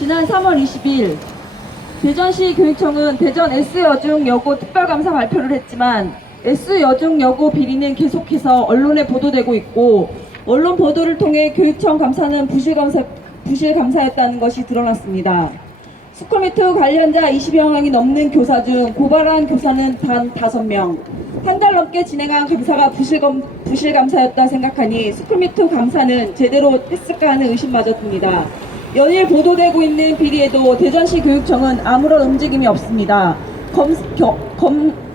지난 3월 20일 대전시 교육청은 대전 S여중여고 특별감사 발표를 했지만 S여중여고 비리는 계속해서 언론에 보도되고 있고 언론 보도를 통해 교육청 감사는 부실감사였다는 것이 드러났습니다. 스쿨미투 관련자 20여 명이 넘는 교사 중 고발한 교사는 단 5명. 한 달 넘게 진행한 감사가 부실감사였다 생각하니 스쿨미투 감사는 제대로 했을까 하는 의심마저 듭니다. 연일 보도되고 있는 비리에도 대전시 교육청은 아무런 움직임이 없습니다.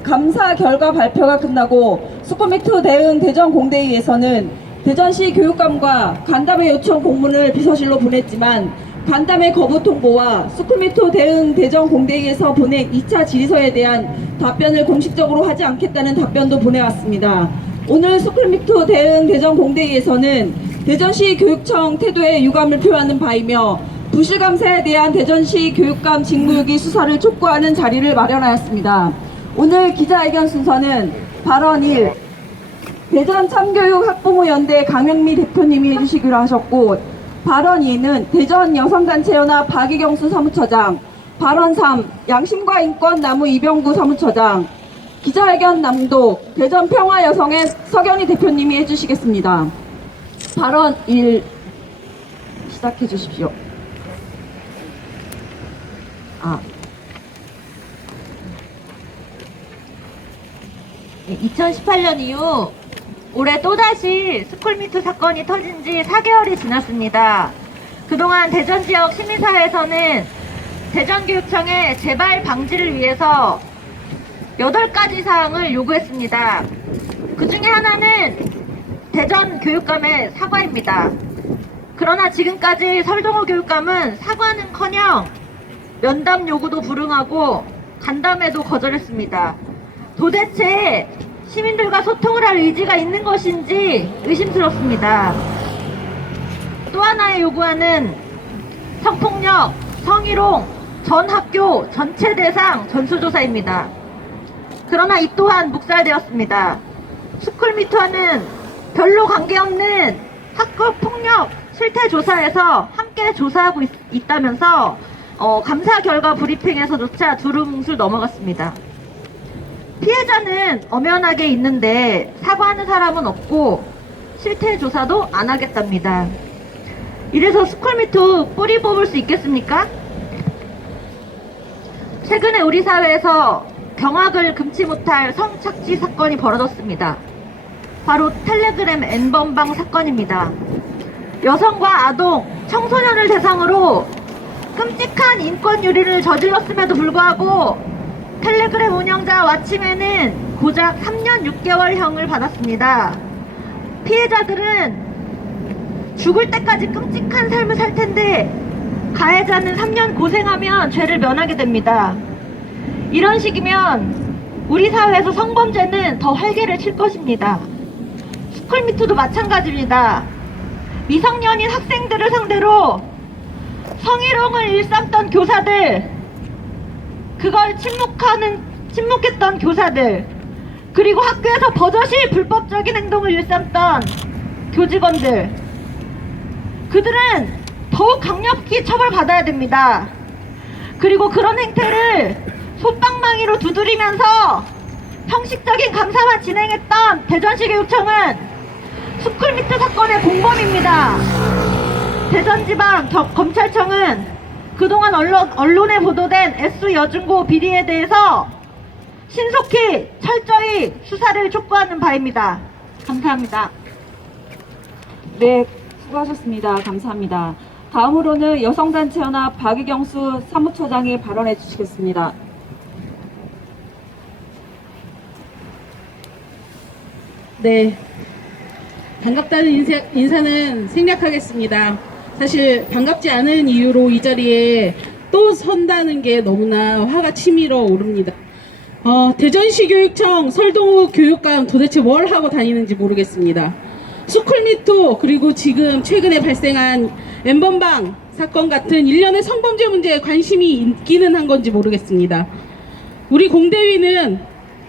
감사 결과 발표가 끝나고 스쿨미투 대응 대전 공대위에서는 대전시 교육감과 간담회 요청 공문을 비서실로 보냈지만 간담회 거부 통보와 스쿨미투 대응 대전 공대위에서 보낸 2차 질의서에 대한 답변을 공식적으로 하지 않겠다는 답변도 보내왔습니다. 오늘 스쿨미투 대응 대전 공대위에서는 대전시 교육청 태도에 유감을 표하는 바이며 부실감사에 대한 대전시 교육감 직무유기 수사를 촉구하는 자리를 마련하였습니다. 오늘 기자회견 순서는 발언 1, 대전 참교육 학부모연대 강영미 대표님이 해주시기로 하셨고, 발언 2는 대전 여성단체연합 박희경수 사무처장, 발언 3, 양심과 인권 나무 이병구 사무처장, 기자회견 낭독 대전 평화여성의 석연희 대표님이 해주시겠습니다. 발언 1 시작해 주십시오. 2018년 이후 올해 또다시 스쿨미투 사건이 터진 지 4개월이 지났습니다. 그동안 대전 지역 시민사회에서는 대전교육청의 재발 방지를 위해서 8가지 사항을 요구했습니다. 그 중에 하나는 대전교육감의 사과입니다. 그러나 지금까지 설동호 교육감은 사과는커녕 면담 요구도 불응하고 간담회도 거절했습니다. 도대체 시민들과 소통을 할 의지가 있는 것인지 의심스럽습니다. 또 하나의 요구안은 성폭력, 성희롱, 전 학교 전체 대상 전수조사입니다. 그러나 이 또한 묵살되었습니다. 스쿨미투와는 별로 관계없는 학교 폭력 실태 조사에서 함께 조사하고 있다면서 감사 결과 브리핑에서조차 두루뭉술 넘어갔습니다. 피해자는 엄연하게 있는데 사과하는 사람은 없고 실태 조사도 안 하겠답니다. 이래서 스쿨미투 뿌리 뽑을 수 있겠습니까? 최근에 우리 사회에서 경악을 금치 못할 성착취 사건이 벌어졌습니다. 바로 텔레그램 N번방 사건입니다. 여성과 아동, 청소년을 대상으로 끔찍한 인권 유린을 저질렀음에도 불구하고 텔레그램 운영자 와치맨은 고작 3년 6개월형을 받았습니다. 피해자들은 죽을 때까지 끔찍한 삶을 살 텐데 가해자는 3년 고생하면 죄를 면하게 됩니다. 이런 식이면 우리 사회에서 성범죄는 더 활개를 칠 것입니다. 스쿨미투도 마찬가지입니다. 미성년인 학생들을 상대로 성희롱을 일삼던 교사들, 그걸 침묵했던 교사들, 그리고 학교에서 버젓이 불법적인 행동을 일삼던 교직원들, 그들은 더욱 강력히 처벌받아야 됩니다. 그리고 그런 행태를 솜방망이로 두드리면서 형식적인 감사만 진행했던 대전시 교육청은 스쿨미투 사건의 공범입니다. 대전지방 검찰청은 그동안 언론에 보도된 S여중고 비리에 대해서 신속히 철저히 수사를 촉구하는 바입니다. 감사합니다. 네, 수고하셨습니다. 감사합니다. 다음으로는 여성단체연합 박희경수 사무처장이 발언해 주시겠습니다. 네, 반갑다는 인사는 생략하겠습니다. 사실 반갑지 않은 이유로 이 자리에 또 선다는 게 너무나 화가 치밀어 오릅니다. 대전시 교육청 설동우 교육감 도대체 뭘 하고 다니는지 모르겠습니다. 스쿨미투 그리고 지금 최근에 발생한 N번방 사건 같은 일련의 성범죄 문제에 관심이 있기는 한 건지 모르겠습니다. 우리 공대위는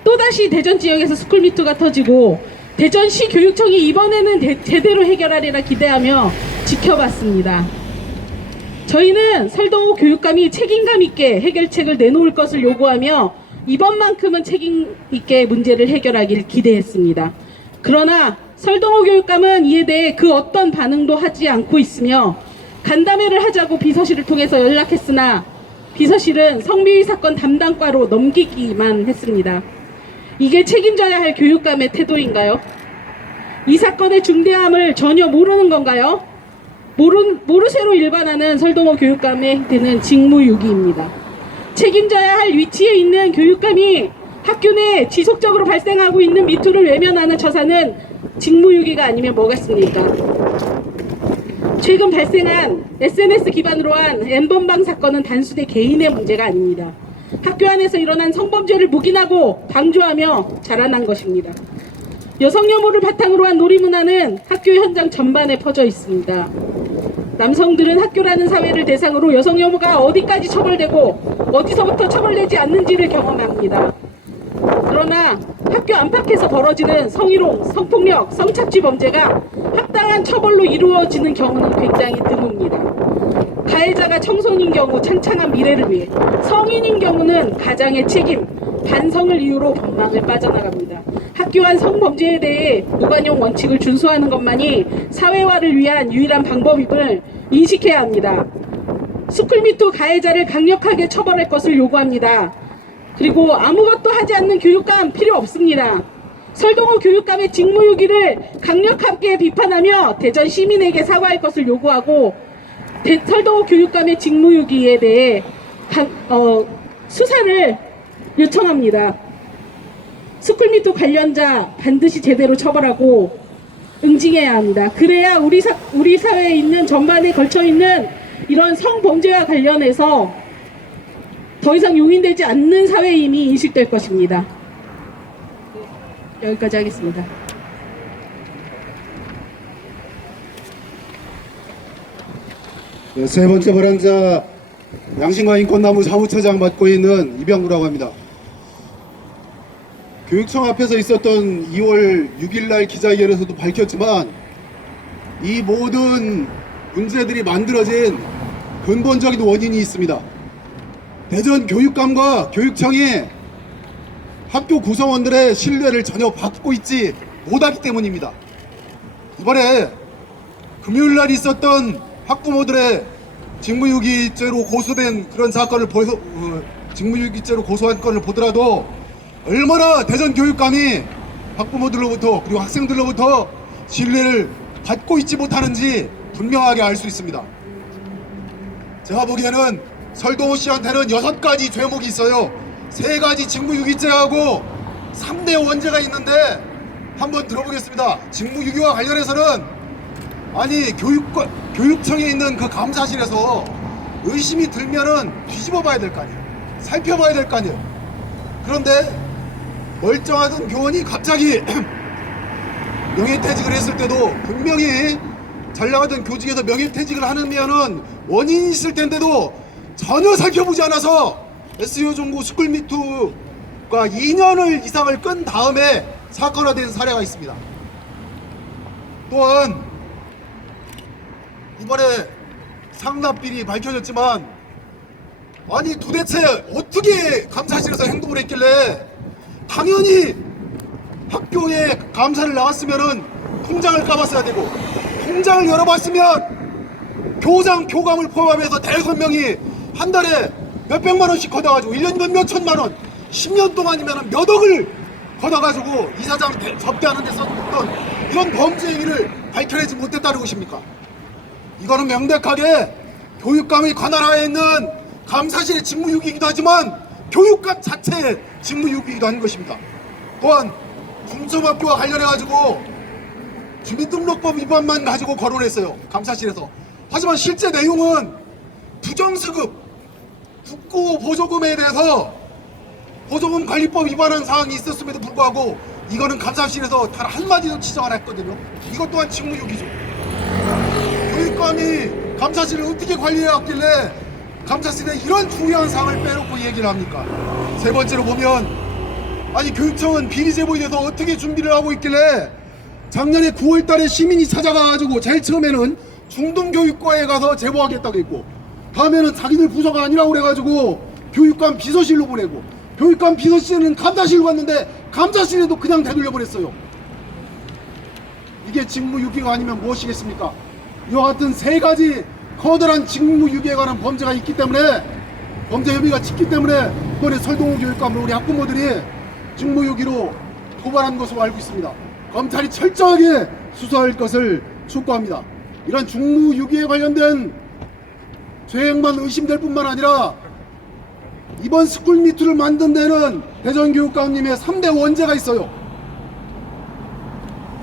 또다시 대전 지역에서 스쿨미투가 터지고 대전시 교육청이 이번에는 제대로 해결하리라 기대하며 지켜봤습니다. 저희는 설동호 교육감이 책임감 있게 해결책을 내놓을 것을 요구하며 이번만큼은 책임 있게 문제를 해결하길 기대했습니다. 그러나 설동호 교육감은 이에 대해 그 어떤 반응도 하지 않고 있으며 간담회를 하자고 비서실을 통해서 연락했으나 비서실은 성비위 사건 담당과로 넘기기만 했습니다. 이게 책임져야 할 교육감의 태도인가요? 이 사건의 중대함을 전혀 모르는 건가요? 모르쇠로 일반하는 설동호 교육감의 행태는 직무유기입니다. 책임져야 할 위치에 있는 교육감이 학교 내 지속적으로 발생하고 있는 미투를 외면하는 처사는 직무유기가 아니면 뭐겠습니까? 최근 발생한 SNS 기반으로 한 N번방 사건은 단순히 개인의 문제가 아닙니다. 학교 안에서 일어난 성범죄를 묵인하고 방조하며 자라난 것입니다. 여성 혐오를 바탕으로 한 놀이문화는 학교 현장 전반에 퍼져 있습니다. 남성들은 학교라는 사회를 대상으로 여성 혐오가 어디까지 처벌되고 어디서부터 처벌되지 않는지를 경험합니다. 그러나 학교 안팎에서 벌어지는 성희롱, 성폭력, 성착취 범죄가 합당한 처벌로 이루어지는 경우는 굉장히 드뭅니다. 가해자가 청소년인 경우 창창한 미래를 위해, 성인인 경우는 가장의 책임, 반성을 이유로 법망을 빠져나갑니다. 학교 안 성범죄에 대해 무관용 원칙을 준수하는 것만이 사회화를 위한 유일한 방법임을 인식해야 합니다. 스쿨미투 가해자를 강력하게 처벌할 것을 요구합니다. 그리고 아무것도 하지 않는 교육감 필요 없습니다. 설동호 교육감의 직무유기를 강력하게 비판하며 대전 시민에게 사과할 것을 요구하고 설동호 교육감의 직무유기에 대해 수사를 요청합니다. 스쿨미투 관련자 반드시 제대로 처벌하고 응징해야 합니다. 그래야 우리 사회에 있는 전반에 걸쳐 있는 이런 성범죄와 관련해서 더 이상 용인되지 않는 사회임이 인식될 것입니다. 여기까지 하겠습니다. 네, 세 번째 발언자 양심과 인권나무 사무처장 맡고 있는 이병구라고 합니다. 교육청 앞에서 있었던 2월 6일 날 기자회견에서도 밝혔지만 이 모든 문제들이 만들어진 근본적인 원인이 있습니다. 대전 교육감과 교육청이 학교 구성원들의 신뢰를 전혀 받고 있지 못하기 때문입니다. 이번에 금요일 날 있었던 학부모들의 직무유기죄로 고소된 그런 사건을 직무유기죄로 고소한 건을 보더라도 얼마나 대전 교육감이 학부모들로부터 그리고 학생들로부터 신뢰를 받고 있지 못하는지 분명하게 알 수 있습니다. 제가 보기에는 설동호 씨한테는 6가지 죄목이 있어요. 3가지 직무유기죄하고 3대 원죄가 있는데 한번 들어보겠습니다. 직무유기와 관련해서는 아니 교육청에 있는 그 감사실에서 의심이 들면은 뒤집어 봐야 될 거 아니에요. 살펴봐야 될 거 아니에요. 그런데 멀쩡하던 교원이 갑자기 명예퇴직을 했을 때도 분명히 잘 나가던 교직에서 명예퇴직을 하면은 원인이 있을 텐데도 전혀 살펴보지 않아서 SU 종구 스쿨미투가 2년을 이상을 끈 다음에 사건화된 사례가 있습니다. 또한 이번에 상납비리 밝혀졌지만 아니 도대체 어떻게 감사실에서 행동을 했길래 당연히 학교에 감사를 나왔으면은 통장을 까봤어야 되고 통장을 열어봤으면 교장 교감을 포함해서 5명이 한 달에 몇백만 원씩 걷어가지고 1년이면 몇천만 원 10년 동안이면 몇 억을 걷어가지고 이사장 접대하는 데 썼던 이런 범죄 행위를 밝혀내지 못했다는 것입니까? 이거는 명백하게 교육감의 관할하에 있는 감사실의 직무유기이기도 하지만 교육감 자체의 직무유기이기도 한 것입니다. 또한 중점학교와 관련해가지고 주민등록법 위반만 가지고 거론했어요. 감사실에서. 하지만 실제 내용은 부정수급, 국고 보조금에 대해서 보조금 관리법 위반한 사항이 있었음에도 불구하고 이거는 감사실에서 단 한마디도 지적 안 했거든요. 이것 또한 직무유기죠. 교육감이 감사실을 어떻게 관리해왔길래 감사실에 이런 중요한 사항을 빼놓고 얘기를 합니까? 세 번째로 보면 아니 교육청은 비리 제보에 대해서 어떻게 준비를 하고 있길래 작년에 9월 달에 시민이 찾아가가지고 제일 처음에는 중등교육과에 가서 제보하겠다고 했고 다음에는 자기들 부서가 아니라고 그래가지고 교육감 비서실로 보내고, 교육감 비서실은 감사실로 갔는데 감사실에도 그냥 되돌려 보냈어요. 이게 직무유기가 아니면 무엇이겠습니까? 이와 같은 세 가지 커다란 직무유기에 관한 범죄가 있기 때문에, 범죄 혐의가 짙기 때문에 이번에 설동호 교육감을 우리 학부모들이 직무유기로 고발한 것으로 알고 있습니다. 검찰이 철저하게 수사할 것을 촉구합니다. 이런 직무유기에 관련된 죄행만 의심될 뿐만 아니라 이번 스쿨미투를 만든 데는 대전교육감님의 3대 원죄가 있어요.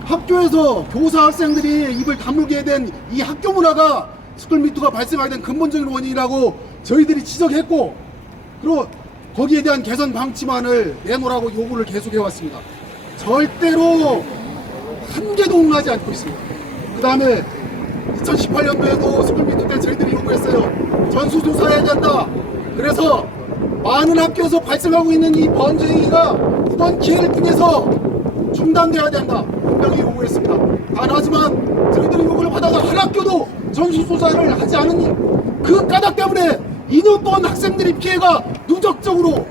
학교에서 교사 학생들이 입을 다물게 된 이 학교 문화가 스쿨미투가 발생하게 된 근본적인 원인이라고 저희들이 지적했고, 그리고 거기에 대한 개선 방침안을 내놓으라고 요구를 계속해왔습니다. 절대로 한 개도 응하지 않고 있습니다. 그 다음에 2018년도에도 스쿨미투 때 저희들이 요구했어요. 전수조사해야 된다. 그래서 많은 학교에서 발생하고 있는 이 범죄 행위가 이번 기회를 통해서 중단돼야 된다. 분명히 요구했습니다. 하지만 저희들이 요구를 받아서 한 학교도 전수조사를 하지 않은 그 까닭 때문에 2년 동안 학생들이 피해가 누적적으로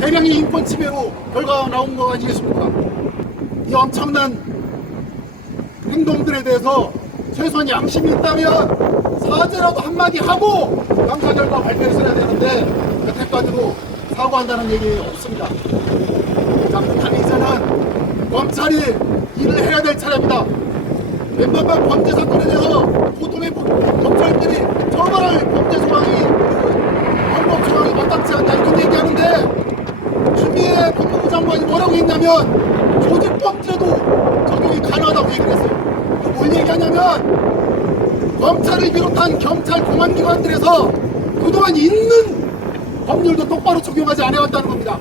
대량의 인권 침해로 결과가 나온 거 아니겠습니까? 이 엄청난 행동들에 대해서 최소한 양심이 있다면 사죄라도 한마디 하고 감사 결과 발표했어야 되는데 여태까지도 사과한다는 얘기 없습니다. 자, 그렇다면 이제는 검찰이 일을 해야 될 차례입니다. 웬만한 범죄 사건에 대해서 보통의 검찰들이 처벌할 범죄 조항이 헌법 조항이 마땅치 않다 이런 얘기하는데, 추미애 법무부 장관이 뭐라고 했냐면 조직범죄도 적용이 가능하다고 얘기를 했어요. 뭘 얘기하냐면 검찰을 비롯한 경찰 공안기관들에서 그동안 있는 법률도 똑바로 적용하지 않아왔다는 겁니다.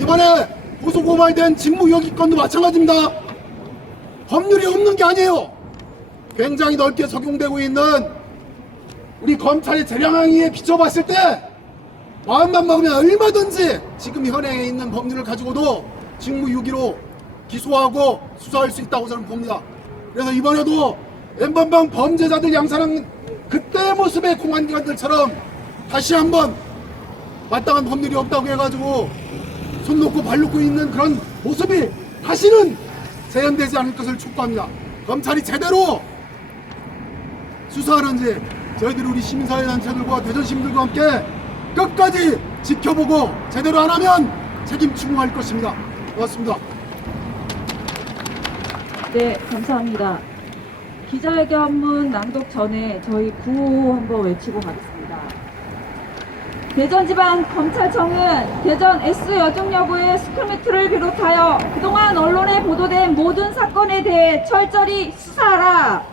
이번에 고소고발된 직무유기건도 마찬가지입니다. 법률이 없는 게 아니에요. 굉장히 넓게 적용되고 있는 우리 검찰의 재량행위에 비춰봤을 때 마음만 먹으면 얼마든지 지금 현행에 있는 법률을 가지고도 직무유기로 기소하고 수사할 수 있다고 저는 봅니다. 그래서 이번에도 엠번방 범죄자들 양산한 그때 모습의 공안기관들처럼 다시 한번 마땅한 법률이 없다고 해가지고 손 놓고 발 놓고 있는 그런 모습이 다시는 재현되지 않을 것을 촉구합니다. 검찰이 제대로 수사하는지 저희들이 우리 시민사회단체들과 대전시민들과 함께 끝까지 지켜보고 제대로 안 하면 책임 추궁할 것입니다. 고맙습니다. 네, 감사합니다. 기자회견문 낭독 전에 저희 구호 한번 외치고 가겠습니다. 대전지방검찰청은 대전 S여중여고의 스쿨미투를 비롯하여 그동안 언론에 보도된 모든 사건에 대해 철저히 수사하라.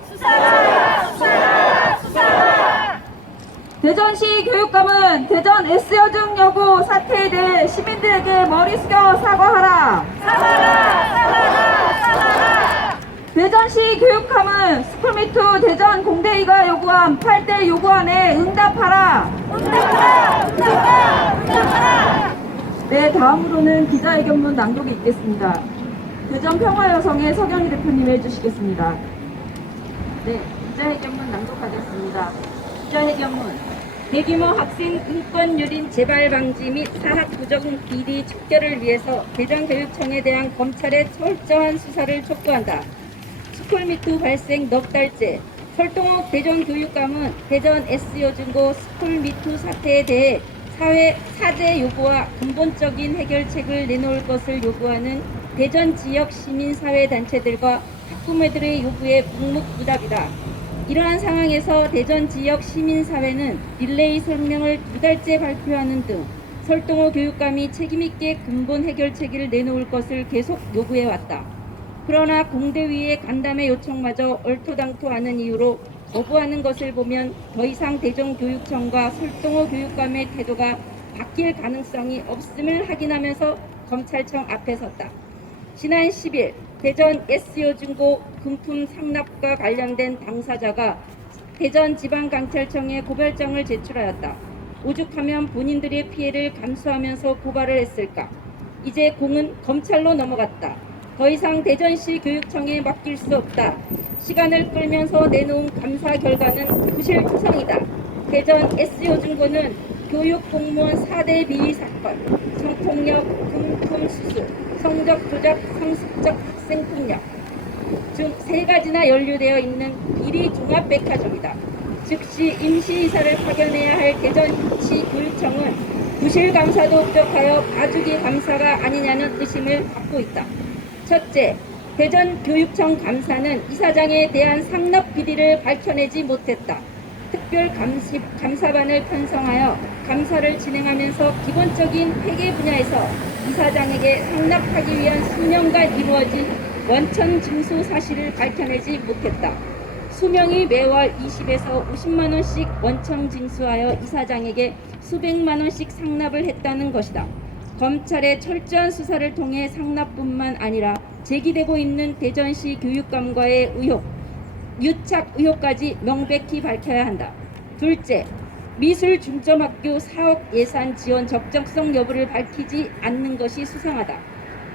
대전시 교육감은 대전 S여중여고 사태에 대해 시민들에게 머리 숙여 사과하라. 대전시 교육감은 스쿨미투 대전 공대위가 요구한 8대 요구안에 응답하라. 네, 다음으로는 기자회견문 낭독이 있겠습니다. 대전 평화여성의 서경희 대표님 해주시겠습니다. 네, 기자회견문 낭독하겠습니다. 기자회견문. 대규모 학생 인권 유린 재발 방지 및 사학 부정 비리 척결을 위해서 대전교육청에 대한 검찰의 철저한 수사를 촉구한다. 스쿨미투 발생 넉 달째, 설동욱 대전교육감은 대전 S여중고 스쿨미투 사태에 대해 사회 사죄 요구와 근본적인 해결책을 내놓을 것을 요구하는 대전 지역 시민사회단체들과 학부모들의 요구에 묵묵부답이다. 이러한 상황에서 대전 지역 시민사회는 릴레이 성명을 2달째 발표하는 등 설동호 교육감이 책임있게 근본 해결책을 내놓을 것을 계속 요구해왔다. 그러나 공대위의 간담회 요청마저 얼토당토하는 이유로 거부하는 것을 보면 더 이상 대전교육청과 설동호 교육감의 태도가 바뀔 가능성이 없음을 확인하면서 검찰청 앞에 섰다. 지난 10일 대전 S여중고 금품 상납과 관련된 당사자가 대전지방경찰청에 고발장을 제출하였다. 오죽하면 본인들의 피해를 감수하면서 고발을 했을까? 이제 공은 검찰로 넘어갔다. 더 이상 대전시 교육청에 맡길 수 없다. 시간을 끌면서 내놓은 감사 결과는 부실투성이다. 대전 S요중고는 교육공무원 4대 비위 사건, 성폭력, 금품 수수, 성적 조작, 상습적 학생폭력 중 3가지나 연루되어 있는 비리 종합백화점이다. 즉시 임시이사를 파견해야 할 대전시 교육청은 부실감사도 부족하여 봐주기 감사가 아니냐는 의심을 받고 있다. 첫째, 대전교육청 감사는 이사장에 대한 상납 비리를 밝혀내지 못했다. 특별감사반을 편성하여 감사를 진행하면서 기본적인 회계 분야에서 이사장에게 상납하기 위한 수년간 이루어진 원천 징수 사실을 밝혀내지 못했다. 수명이 매월 20에서 50만 원씩 원천 징수하여 이사장에게 수백만 원씩 상납을 했다는 것이다. 검찰의 철저한 수사를 통해 상납뿐만 아니라 제기되고 있는 대전시 교육감과의 의혹, 유착 의혹까지 명백히 밝혀야 한다. 둘째, 미술중점학교 4억 예산 지원 적정성 여부를 밝히지 않는 것이 수상하다.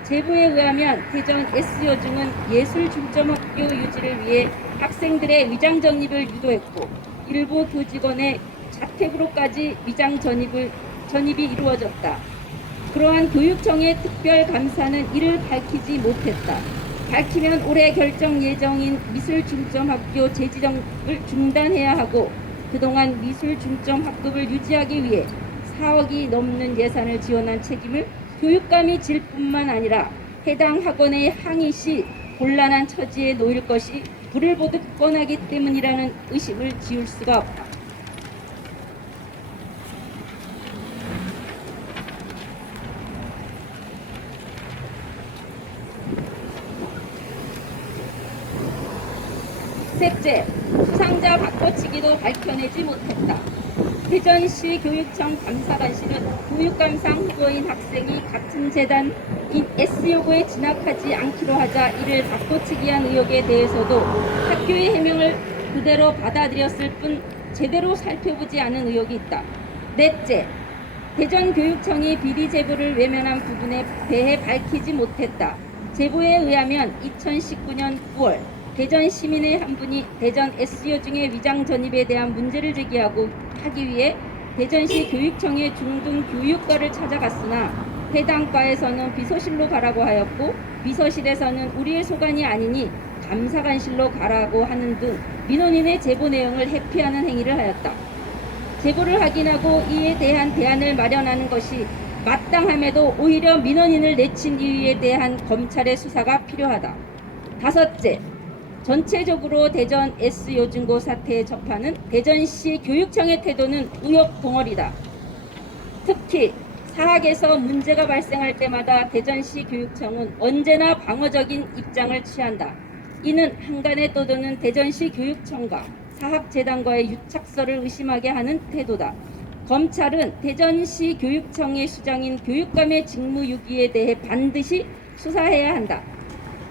제보에 의하면 대전 S여중은 예술중점학교 유지를 위해 학생들의 위장 전입을 유도했고 일부 교직원의 자택으로까지 위장 전입이 이루어졌다. 그러한 교육청의 특별감사는 이를 밝히지 못했다. 밝히면 올해 결정 예정인 미술중점학교 재지정을 중단해야 하고 그동안 미술중점학급을 유지하기 위해 4억이 넘는 예산을 지원한 책임을 교육감이 질 뿐만 아니라 해당 학원의 항의 시 곤란한 처지에 놓일 것이 불을 보듯 뻔하기 때문이라는 의심을 지울 수가 없다. 셋째, 수상자 바꿔치기도 밝혀내지 못했다. 대전시 교육청 감사관실은 교육감상 후보인 학생이 같은 재단인 S여고에 진학하지 않기로 하자 이를 바꿔치기한 의혹에 대해서도 학교의 해명을 그대로 받아들였을 뿐 제대로 살펴보지 않은 의혹이 있다. 넷째, 대전교육청이 비리 제보를 외면한 부분에 대해 밝히지 못했다. 제보에 의하면 2019년 9월 대전 시민의 한 분이 대전 S여중의 위장 전입에 대한 문제를 제기하고 하기 위해 대전시 교육청의 중등교육과를 찾아갔으나 해당 과에서는 비서실로 가라고 하였고 비서실에서는 우리의 소관이 아니니 감사관실로 가라고 하는 등 민원인의 제보 내용을 회피하는 행위를 하였다. 제보를 확인하고 이에 대한 대안을 마련하는 것이 마땅함에도 오히려 민원인을 내친 이유에 대한 검찰의 수사가 필요하다. 다섯째, 전체적으로 대전 S요중고 사태에 접하는 대전시 교육청의 태도는 의혹 덩어리다. 특히 사학에서 문제가 발생할 때마다 대전시 교육청은 언제나 방어적인 입장을 취한다. 이는 한간에 떠도는 대전시 교육청과 사학재단과의 유착설을 의심하게 하는 태도다. 검찰은 대전시 교육청의 수장인 교육감의 직무유기에 대해 반드시 수사해야 한다.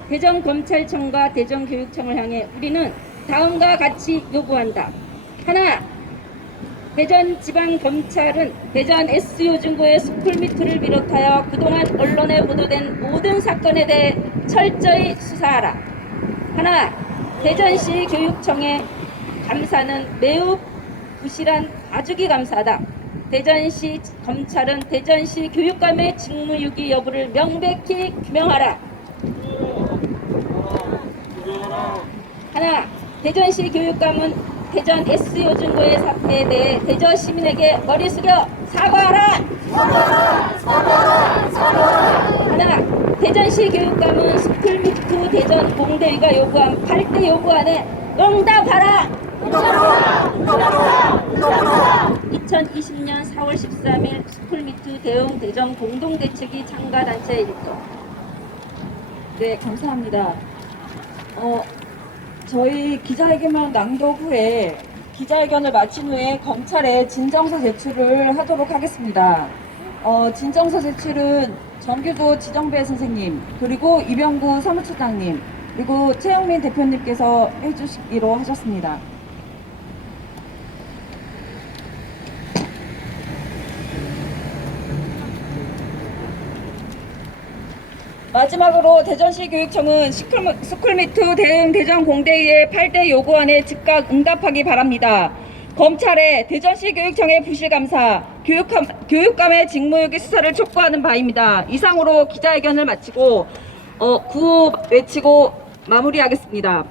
대전검찰청과 대전교육청을 향해 우리는 다음과 같이 요구한다. 하나, 대전지방검찰은 대전 S요중고의 스쿨미투를 비롯하여 그동안 언론에 보도된 모든 사건에 대해 철저히 수사하라. 하나, 대전시 교육청의 감사는 매우 부실한 봐주기 감사다. 대전시 검찰은 대전시 교육감의 직무유기 여부를 명백히 규명하라. 하나, 대전시 교육감은 대전 S요중고의 사태에 대해 대전 시민에게 머리 숙여 사과하라! 하나, 대전시 교육감은 스쿨미투 대전 공대위가 요구한 8대 요구안에 응답하라! 2020년 4월 13일 스쿨미투 대응 대전 공동대책위 참가단체 일동. 네, 감사합니다. 저희 기자회견을 낭독 후에 기자회견을 마친 후에 검찰에 진정서 제출을 하도록 하겠습니다. 진정서 제출은 정규도 지정배 선생님, 그리고 이병구 사무처장님, 그리고 최영민 대표님께서 해주시기로 하셨습니다. 마지막으로 대전시 교육청은 스쿨미투 대응 대전 공대위의 8대 요구안에 즉각 응답하기 바랍니다. 검찰의 대전시 교육청의 부실감사, 교육감의 직무유기 수사를 촉구하는 바입니다. 이상으로 기자회견을 마치고 구호 외치고 마무리하겠습니다.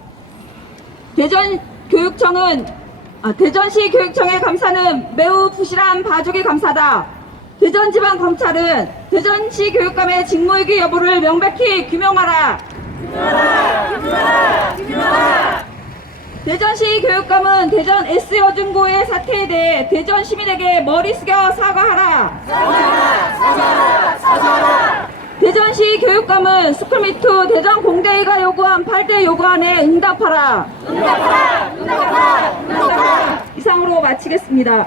대전시 교육청의 감사는 매우 부실한 봐주기 감사다. 대전지방검찰은 대전시 교육감의 직무유기 여부를 명백히 규명하라. 대전시 교육감은 대전 S여중고의 사태에 대해 대전 시민에게 머리 숙여 사과하라. 대전시 교육감은 스쿨미투 대전 공대위가 요구한 8대 요구안에 응답하라. 이상으로 마치겠습니다.